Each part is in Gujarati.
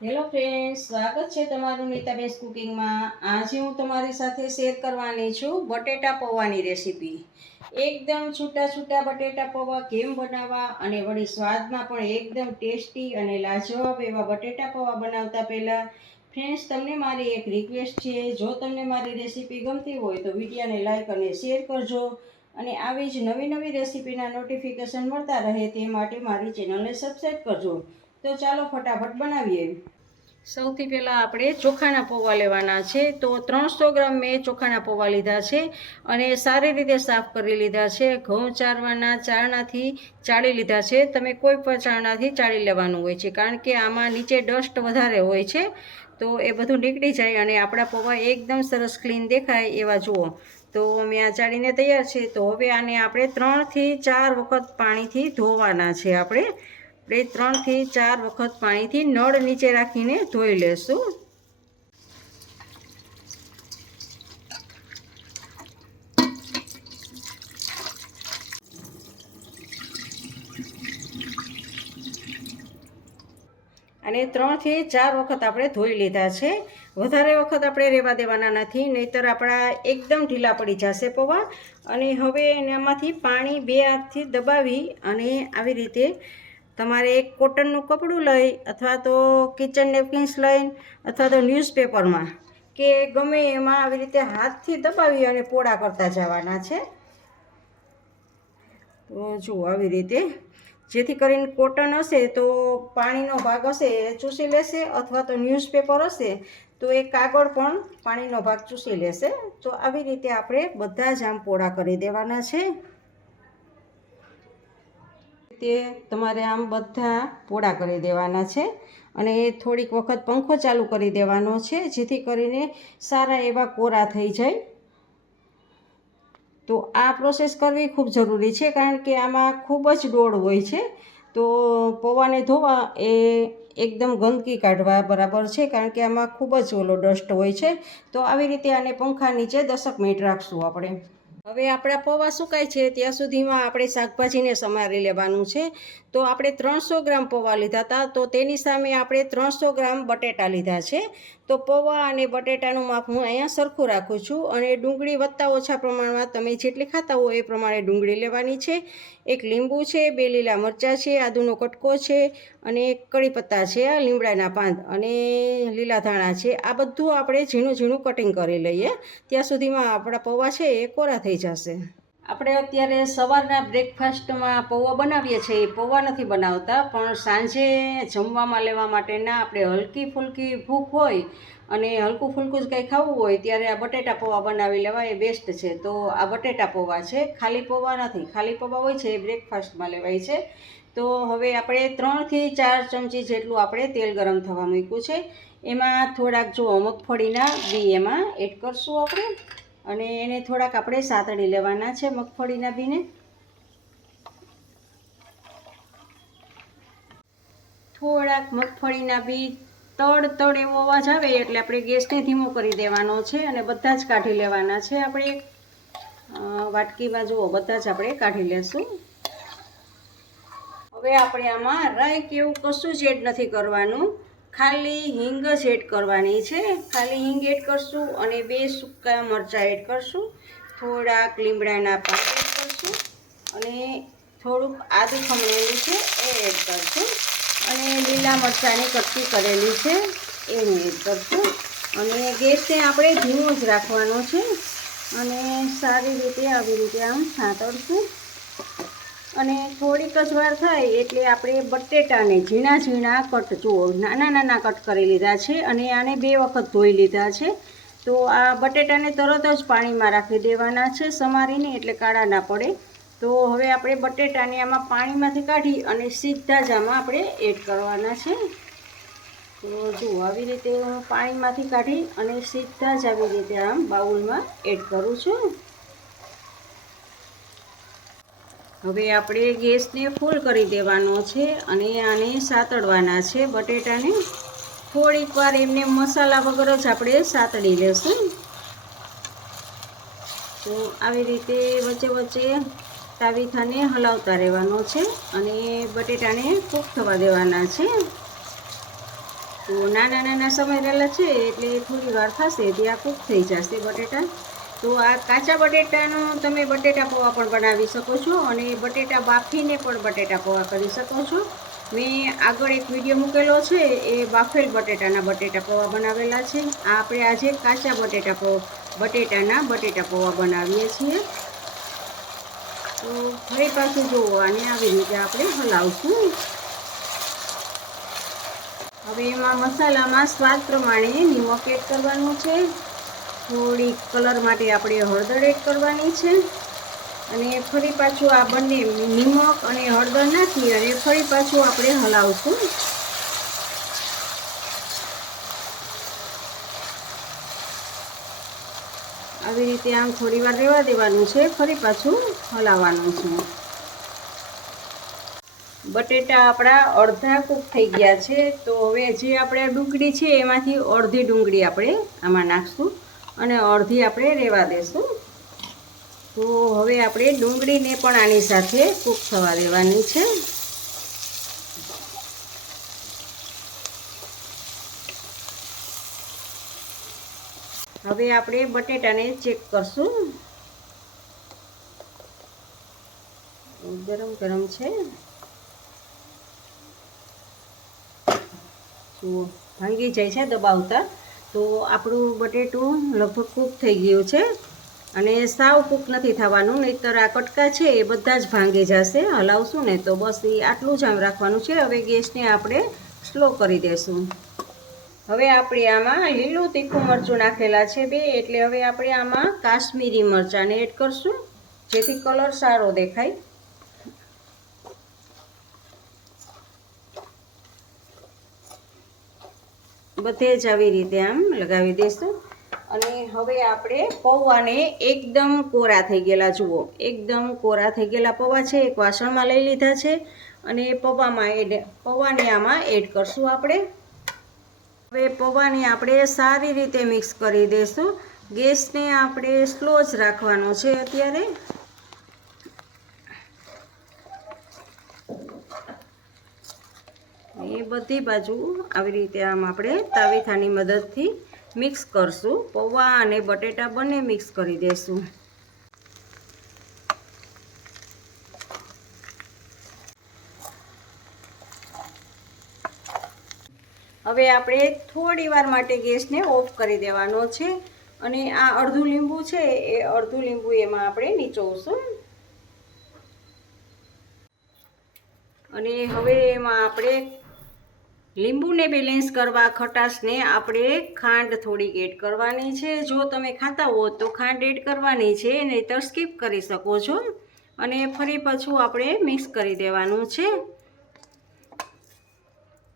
હેલો ફ્રેન્ડ્સ સ્વાગત છે તમારું નીતાબેન્સ કુકિંગમાં આજે હું તમારી સાથે શેર કરવાની છું બટેટા પૌવાની રેસીપી એકદમ છૂટા છૂટા બટેટા પૌવા કેમ બનાવવા અને વળી સ્વાદમાં પણ એકદમ ટેસ્ટી અને લાજવાબ એવા બટેટા પૌવા બનાવતા પહેલાં ફ્રેન્ડ્સ તમને મારી એક રિક્વેસ્ટ છે. જો તમને મારી રેસીપી ગમતી હોય તો વિડીયાને લાઈક અને શેર કરજો અને આવી જ નવી નવી રેસીપીના નોટિફિકેશન મળતા રહે તે માટે મારી ચેનલને સબસ્ક્રાઈબ કરજો. તો ચાલો ફટાફટ બનાવીએ. સૌથી પહેલાં આપણે ચોખાના પૌવા લેવાના છે. તો ત્રણસો ગ્રામ મેં ચોખાના પૌવા લીધા છે અને સારી રીતે સાફ કરી લીધા છે. ઘઉં ચારવાના ચારણાથી ચાળી લીધા છે. તમે કોઈ પણ ચારણાથી ચાળી લેવાનું હોય છે, કારણ કે આમાં નીચે ડસ્ટ વધારે હોય છે. તો એ બધું નીકળી જાય અને આપણા પૌવા એકદમ સરસ ક્લીન દેખાય એવા જુઓ. તો મેં આ ચાળીને તૈયાર છે. તો હવે આને આપણે ત્રણથી ચાર વખત પાણીથી ધોવાના છે આપણે. આપણે ત્રણથી ચાર વખત પાણીથી નળ નીચે રાખીને ધોઈ લેશું. અને ત્રણથી ચાર વખત આપણે ધોઈ લીધા છે. વધારે વખત આપણે રહેવા દેવાના નથી, નહીતર આપણા એકદમ ઢીલા પડી જશે પૌવા અને હવે એનામાંથી પાણી બે હાથથી દબાવી અને આવી રીતે તમારે એક કોટનનું કપડું લઈ અથવા તો કિચન નેપકિન્સ લઈ અથવા તો ન્યૂઝપેપરમાં કે ગમે એમાં આવી રીતે હાથથી દબાવી અને પોળા કરતા જવાના છે. તો જુઓ આવી રીતે જેથી કરીને કોટન હશે તો પાણીનો ભાગ હશે એ ચૂસી લેશે અથવા તો ન્યૂઝપેપર હશે તો એ કાગળ પણ પાણીનો ભાગ ચૂસી લેશે. તો આવી રીતે આપણે બધા જ આમ પોળા કરી દેવાના છે. તે તમારે આમ બધા પોળા કરી દેવાના છે અને થોડીક વખત પંખો ચાલુ કરી દેવાનો છે, જેથી કરીને સારા એવા કોરા થઈ જાય. તો આ પ્રોસેસ કરવી ખૂબ જરૂરી છે, કારણ કે આમાં ખૂબ જ ડોળ હોય છે. તો પૌવાને ધોવા એ એકદમ ગંદકી કાઢવા બરાબર છે, કારણ કે આમાં ખૂબ જ ઓલો ડસ્ટ હોય છે. તો આવી રીતે આને પંખા નીચે દસક મિનિટ રાખશું આપણે. હવે આપણા પૌવા સુકાય છે? ત્યાં સુધીમાં આપણે શાકભાજીને સમારી લેવાનું છે. તો આપણે ત્રણસો ગ્રામ પૌવા લીધા હતા. તો તેની સામે આપણે ત્રણસો ગ્રામ બટેટા લીધા છે. તો પૌવા અને બટેટાનું માપ હું અહીંયા સરખું રાખું છું. અને ડુંગળી વધતા ઓછા પ્રમાણમાં તમે જેટલી ખાતા હો એ પ્રમાણે ડુંગળી લેવાની છે. એક લીંબુ છે, બે લીલા મરચાં છે, આદુનો કટકો છે અને એક કડી પત્તા છે, આ લીમડાના પાંદ અને લીલા ધાણા છે. આ બધું આપણે ઝીણું ઝીણું કટિંગ કરી લઈએ. ત્યાં સુધીમાં આપણા પૌવા છે એ કોરા થઈ જશે. આપણે અત્યારે સવારના બ્રેકફાસ્ટમાં પૌવા બનાવીએ છીએ. એ પૌવા નથી બનાવતા, પણ સાંજે જમવામાં લેવા માટેના આપણે હલકી ફૂલકી ભૂખ હોય અને હલકું ફૂલકું જ કંઈ ખાવું હોય ત્યારે આ બટેટા પૌવા બનાવી લેવા એ બેસ્ટ છે. તો આ બટેટા પૌવા છે. ખાલી પૌવા નથી, ખાલી પૌવા હોય છે એ બ્રેકફાસ્ટમાં લેવાય છે. તો હવે આપણે ત્રણથી ચાર ચમચી જેટલું આપણે તેલ ગરમ થવા મૂક્યું છે. એમાં થોડાક જો મગફળીના બી એમાં એડ કરશું આપણે. અને એને થોડાક આપણે સાતળી લેવાના છે મગફળીના બીને. થોડાક મગફળીના બી તડ તડ એવો અવાજ આવે એટલે આપણે ગેસને ધીમો કરી દેવાનો છે અને બધા જ કાઢી લેવાના છે આપણે. વાટકીમાં જુઓ બધા જ આપણે કાઢી લેશું. હવે આપણે આમાં રાઈ કે એવું કશું જ એડ નથી કરવાનું. ખાલી હિંગ જ એડ કરવાની છે. ખાલી હિંગ એડ કરશું અને બે સૂકા મરચાં એડ કરશું. થોડાક લીમડાના પાક એડ કરશું અને થોડુંક આદું ખમણેલું છે એ એડ કરશું. અને લીલા મરચાંની કટકી કરેલી છે એને એડ કરશું. અને ગેસને આપણે ધીમો જ રાખવાનો છે. અને સારી રીતે આવી રીતે આમ સાંતળશું અને થોડીક જ વાર થાય એટલે આપણે બટેટાને ઝીણા ઝીણા કટ, જુઓ, નાના નાના કટ કરી લીધા છે અને આને બે વખત ધોઈ લીધા છે. તો આ બટેટાને તરત જ પાણીમાં રાખી દેવાના છે, સમારીને એટલે કાળા ના પડે. તો હવે આપણે બટેટાને આમાં પાણીમાંથી કાઢી અને સીધા જ આમાં આપણે એડ કરવાના છે. તો જુઓ, આવી રીતે હું પાણીમાંથી કાઢી અને સીધા જ આવી રીતે આમ બાઉલમાં એડ કરું છું. હવે આપણે ગેસને ફૂલ કરી દેવાનો છે અને આને સાતડવાના છે બટેટાને. થોડીક વાર એમને મસાલા વગર જ આપણે સાતડી લેશું. તો આવી રીતે વચ્ચે વચ્ચે તાવીથાને હલાવતા રહેવાનો છે અને બટેટાને કૂક થવા દેવાના છે. તો નાના નાના સમય રહેલા છે એટલે થોડી વાર થશે ત્યાં કૂક થઈ જશે બટેટા. તો આ કાચા બટેટાનો તમે બટેટા પૌવા પણ બનાવી શકો છો અને બટેટા બાફીને પણ બટેટા પૌવા કરી શકો છો. મેં આગળ એક વીડિયો મૂકેલો છે, એ બાફેલ બટેટાના બટેટા પૌવા બનાવેલા છે. આ આપણે આજે કાચા બટેટા પૌ, બટેટાના બટેટા પૌવા બનાવીએ છીએ. તો ફરી પાછું જોવો આને આવી રીતે આપણે હલાવશું. હવે એમાં મસાલામાં સ્વાદ પ્રમાણે નિમક એડ કરવાનું છે. થોડી કલર માટે આપણે હળદર એડ કરવાની છે. અને ફરી પાછું આ બંને નિમક અને હળદર નાખી અને ફરી પાછું આપણે હલાવશું. આવી રીતે આમ થોડી વાર રહેવા દેવાનું છે, ફરી પાછું હલાવવાનું છે. બટેટા આપણા અડધા કૂક થઈ ગયા છે, તો હવે જે આપણે ડુંગળી છે એમાંથી અડધી ડુંગળી આપણે આમાં નાખશું. અને અડધી આપણે રહેવા દેશું. તો હવે આપણે ડુંગળીને પણ આની સાથે કૂક થવા દેવાની છે. હવે આપણે બટેટાને ચેક કરશું. ગરમ ગરમ છે. જુઓ, ભાંગી જાય છે દબાવતા. તો આપણું બટેટું લગભગ કૂક થઈ ગયું છે અને સાવ કૂક નથી થવાનું, નહીંતર આ કટકા છે એ બધા જ ભાંગી જશે. હલાવશું ને તો બસ એ આટલું જ રાખવાનું છે. હવે ગેસને આપણે સ્લો કરી દેશું. હવે આપણે આમાં લીલું તીખું મરચું નાખેલા છે બે, એટલે હવે આપણે આમાં કાશ્મીરી મરચાંને એડ કરશું, જેથી કલર સારો દેખાય. બધે જ આવી રીતે આમ લગાવી દઈશું અને હવે આપણે પૌવાને એકદમ કોરા થઈ ગયેલા, જુઓ, એકદમ કોરા થઈ ગયેલા પૌવા છે. એક વાસણમાં લઈ લીધા છે અને પૌવામાં એડ, પૌવાને આમાં એડ કરશું આપણે. હવે પૌવાને આપણે સારી રીતે મિક્સ કરી દઈશું ગેસને આપણે સ્લો જ રાખવાનો છે અત્યારે. એ બધી બાજુ આવી રીતે આમ આપણે તાવીથાની મદદથી મિક્સ કરશું. પૌવા અને બટેટા બંને મિક્સ કરી દઈશું હવે આપણે થોડી વાર માટે ગેસને ઓફ કરી દેવાનો છે અને આ અડધું લીંબુ છે એ અડધું લીંબુ એમાં આપણે નીચોવશું. અને હવે એમાં આપણે લીંબુને બેલેન્સ કરવા ખટાશને આપણે ખાંડ થોડીક એડ કરવાની છે. જો તમે ખાતા હો તો ખાંડ એડ કરવાની છે નહીંતર સ્કીપ કરી શકો છો. અને ફરી પાછું આપણે મિક્સ કરી દેવાનું છે.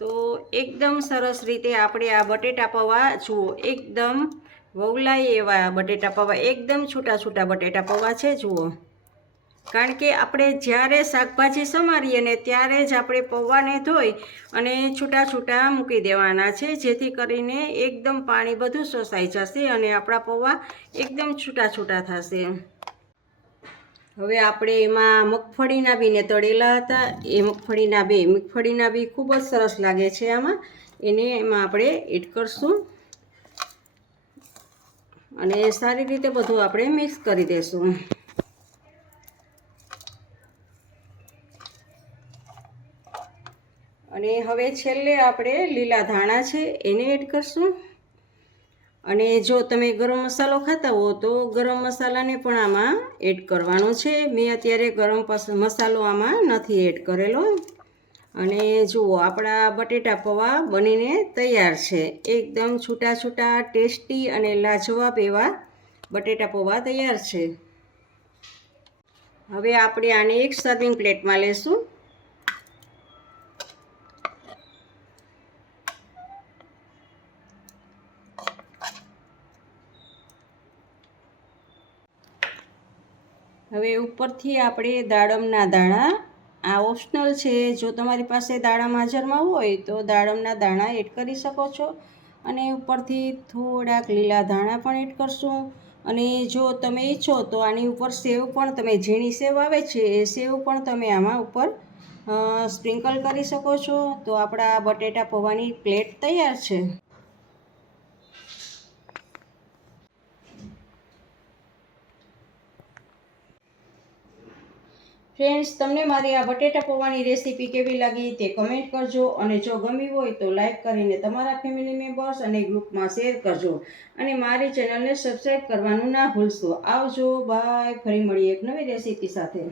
તો એકદમ સરસ રીતે આપણે આ બટેટા પૌવા, જુઓ, એકદમ વવલાય એવા બટેટા પૌવા, એકદમ છૂટા છૂટા બટેટા પૌવા છે, જુઓ. કારણ કે આપણે જ્યારે શાકભાજી સમારીએ ને ત્યારે જ આપણે પૌવાને ધોઈ અને છૂટા છૂટા મૂકી દેવાના છે, જેથી કરીને એકદમ પાણી બધું શોષાઈ જશે અને આપણા પૌવા એકદમ છૂટા છૂટા થશે. હવે આપણે એમાં મગફળીના બીને તળેલા હતા. એ મગફળીના બે, મગફળીના બી ખૂબ જ સરસ લાગે છે આમાં. એને એમાં આપણે એડ કરશું અને સારી રીતે બધું આપણે મિક્સ કરી દઈશું અને હવે છેલ્લે આપણે લીલા ધાણા છે, એને એડ કરશું. અને જો તમે ગરમ મસાલો ખાતા હો તો ગરમ મસાલાને પણ આમાં એડ કરવાનો છે. મેં અત્યારે ગરમ મસાલો આમાં નથી એડ કરેલો. અને જુઓ, આપણા બટેટા પૌવા બનીને તૈયાર છે. એકદમ છૂટા છૂટા, ટેસ્ટી અને લાજવાબ એવા બટેટા પૌવા તૈયાર છે. હવે આપણે આને એક સર્વિંગ પ્લેટમાં લેશું. હવે ઉપરથી આપણે દાડમના દાણા. આ ઓપ્શનલ છે. જો તમારી પાસે દાડમ હાજરમાં હોય તો દાડમના દાણા એડ કરી શકો છો. અને ઉપરથી થોડાક લીલા દાણા પણ એડ કરશું. અને જો તમે ઈચ્છો તો આની ઉપર સેવ પણ તમે ઝીણી સેવ આવે છે, એ સેવ પણ તમે આમાં ઉપર સ્પ્રિંકલ કરી શકો છો. તો આપણા બટેટા પૌવાની પ્લેટ તૈયાર છે. ફ્રેન્ડ્સ તમને મારી આ બટેટા પૌવાની રેસીપી કેવી લાગી તે કમેન્ટ કરજો અને જો ગમી હોય તો લાઇક કરીને તમારા ફેમિલી મેમ્બર્સ અને ગ્રુપમાં શેર કરજો. અને મારી ચેનલને સબસ્ક્રાઈબ કરવાનું ના ભૂલશો. આવજો બાય ફરી મળીએ એક નવી રેસીપી સાથે.